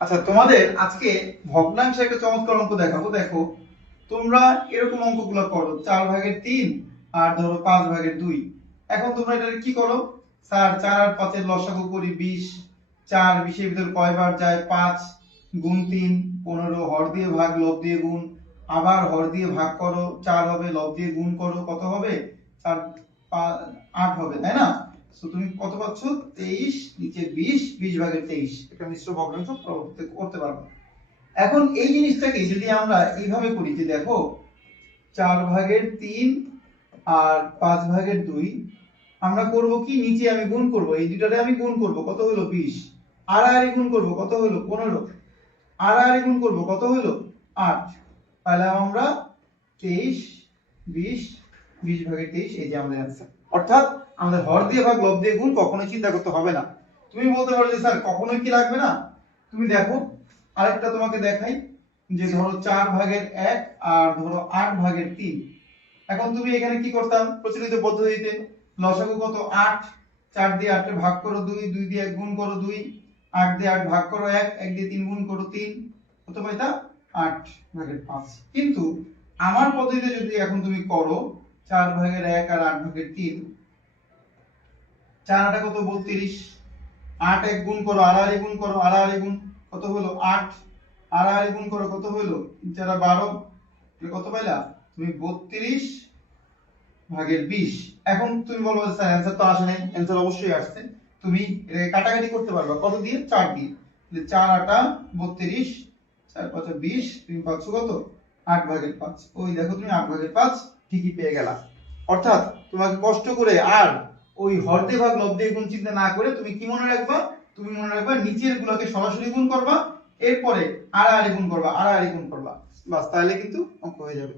আচ্ছা তোমাদের আজকে ভগ্নাংশে একটা চমৎকার অঙ্ক দেখাবো। দেখো, তোমরা এরকম অঙ্কগুলো করো, চার ভাগের তিন আর ধরো পাঁচ ভাগের দুই। এখন তোমরা এটা কি করো? স্যার, চার আর পাঁচের লসাগু করি বিশ, চার বিশের ভিতর কয়বার যায়? পাঁচ গুণ তিন, পনেরো, হর দিয়ে ভাগ, লব দিয়ে গুণ। আবার হর দিয়ে ভাগ করো, চার হবে, লব দিয়ে গুণ করো, কত হবে? চার আট হবে, তাই না? তো তুমি কত পাচ্ছ? তেইশ, নিচে বিশ বিশ ভাগের তেইশ। একটা মিশ্র ভগ্নাংশ করতে পারব। এখন এই জিনিসটাকে যদি আমরা এইভাবে করি যে দেখো, চার ভাগের তিন আর পাঁচ ভাগের দুই, আমরা করব কি? নিচে আমি গুণ করব। এই দুটারে আমি গুণ করব। কত হলো? বিশ। আড়াআড়ি গুণ করব। কত হলো? পনেরো। আড়াআড়ি গুণ করব। কত হলো? আট। তাহলে আমরা তেইশ, বিশ বিশ ভাগের তেইশ, এই যে আমাদের অ্যান্সার অর্থাৎ আমাদের হর দিয়ে ভাগ, লব দিয়ে গুণ কখনোই চিন্তা করতে হবে না। তুমি বলতে পারো যে, স্যার কখনোই কি লাগবে না? তুমি দেখো, আরেকটা তোমাকে দেখাই, যে ধরো চার ভাগের এক আর ধরো আট ভাগের তিন। এখন তুমি এখানে কি করতাম? প্রচলিত পদ্ধতিতে লসাগু কত? আট। চার দিয়ে আটে ভাগ করো দুই দুই দিয়ে এক গুণ করো দুই, আট দিয়ে আট ভাগ করো এক এক দিয়ে তিন গুণ করো তিন কত পাইতা আট ভাগের পাঁচ। কিন্তু আমার পদ্ধতিতে যদি এখন তুমি করো চার ভাগের এক আর আট ভাগের তিন। চার আটা কত? বত্রিশ। আট এক গুণ করো আড়াআড়ি গুণ করো আড়াআড়ি গুণ কত হলো? আট। আড়াআড়ি গুণ করো, কত হলো? চারা বারো। কত পাইলা? তুমি বত্রিশ ভাগের বিশ। এখন তুমি বলব স্যার অ্যান্সার তো আসে নাই। অ্যান্সার অবশ্যই আসছে। তুমি কাটাকাটি করতে পারবে। কত দিয়ে? চার দিয়ে। চার আটা বত্রিশ, চার পাঁচ বিশ তুমি পাচ্ছ কত? আট ভাগের পাঁচ। ওই দেখো তুমি, আট ভাগের পাঁচ। ঠিকই পেয়ে গেলা। অর্থাৎ তোমাকে কষ্ট করে আর ওই হরদে ভাগ, লব্ধে গুণ চিন্তা না করে তুমি কি মনে রাখবা? তুমি মনে রাখবা নিচের গুলোকে সরাসরি গুণ করবা, এরপরে আড়াআড়ি গুণ করবা, আড়াআড়ি গুণ করবা। বাস তাহলে কিন্তু অঙ্ক হয়ে যাবে।